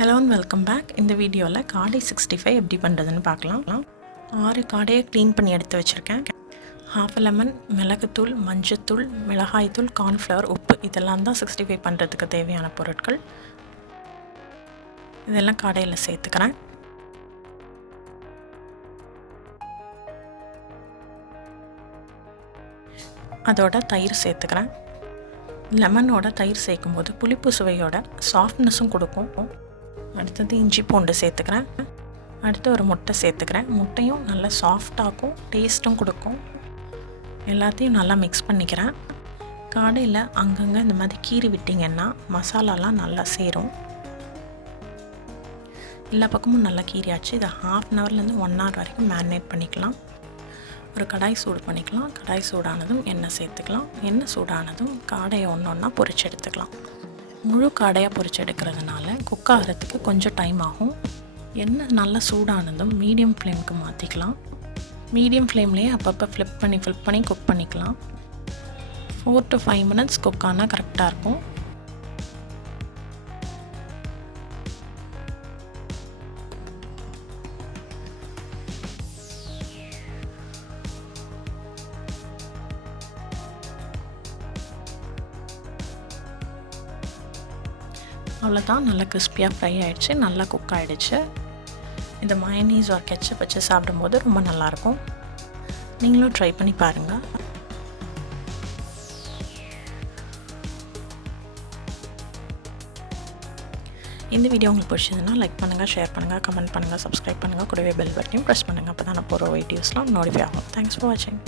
Hello and welcome back இந்த வீடியோவில் காடை சிக்ஸ்டி ஃபைவ் எப்படி பண்ணுறதுன்னு பார்க்கலாம். ஆறு காடையை க்ளீன் பண்ணி எடுத்து வச்சுருக்கேன். ஹாஃப் லெமன் மிளகுத்தூள் மஞ்சத்தூள் மிளகாய்த்தூள் கார்ன்ஃப்ளவர் உப்பு இதெல்லாம் தான் சிக்ஸ்டி ஃபைவ் பண்ணுறதுக்கு தேவையான பொருட்கள். இதெல்லாம் காடையில் சேர்த்துக்கிறேன். அதோட தயிர் சேர்த்துக்கிறேன். லெமனோட தயிர் சேர்க்கும்போது புளிப்பு சுவையோட சாஃப்ட்னஸும் கொடுக்கும். அடுத்தது இஞ்சி பூண்டு சேர்த்துக்கிறேன். அடுத்து ஒரு முட்டை சேர்த்துக்கிறேன். முட்டையும் நல்லா சாஃப்டாகும் டேஸ்ட்டும் கொடுக்கும். எல்லாத்தையும் நல்லா மிக்ஸ் பண்ணிக்கிறேன். காடையில் அங்கங்கே இந்த மாதிரி கீறி விட்டிங்கன்னா மசாலாலாம் நல்லா சேரும். எல்லா பக்கமும் நல்லா கீறியாச்சு. இதை ஹாஃப் அன் ஹவர்லேருந்து ஒன் ஹவர் வரைக்கும் மேரினேட் பண்ணிக்கலாம். ஒரு கடாய் சூடு பண்ணிக்கலாம். கடாய் சூடானதும் எண்ணெய் சேர்த்துக்கலாம். எண்ணெய் சூடானதும் காடையை ஒன்று ஒன்றா பொரிச்சு எடுத்துக்கலாம். முழு காடையாக பொறிச்சு எடுக்கிறதுனால குக் ஆகிறதுக்கு கொஞ்சம் டைம் ஆகும். எண்ணெய் நல்லா சூடானதும் மீடியம் ஃப்ளேமுக்கு மாற்றிக்கலாம் மீடியம் ஃப்ளேம்லேயே அப்பப்போ ஃப்ளிப் பண்ணி ஃப்ளிப் பண்ணி குக் பண்ணிக்கலாம். Four to five minutes cook ஆனால் கரெக்டாக இருக்கும். அவ்வளோதான் நல்லா கிறிஸ்பியாக ஃப்ரை ஆகிடுச்சு நல்லா குக் ஆகிடுச்சு இந்த மயனீஸ் ஒரு கெச்சப் வச்சு சாப்பிடும்போது ரொம்ப நல்லாயிருக்கும். நீங்களும் ட்ரை பண்ணி பாருங்கள் இந்த வீடியோ உங்களுக்கு பிடிச்சதுன்னா லைக் பண்ணுங்கள் ஷேர் பண்ணுங்கள் கமெண்ட் பண்ணுங்கள் சப்ஸ்கிரைப் பண்ணுங்கள் கூடவே பெல் பட்டனையும் ப்ரெஸ் பண்ணுங்கள் அப்போ தான் நான் போகிற வீடியோஸ்லாம் நோட்டிஃபை ஆகும். தேங்க்ஸ் ஃபார் வாட்சிங்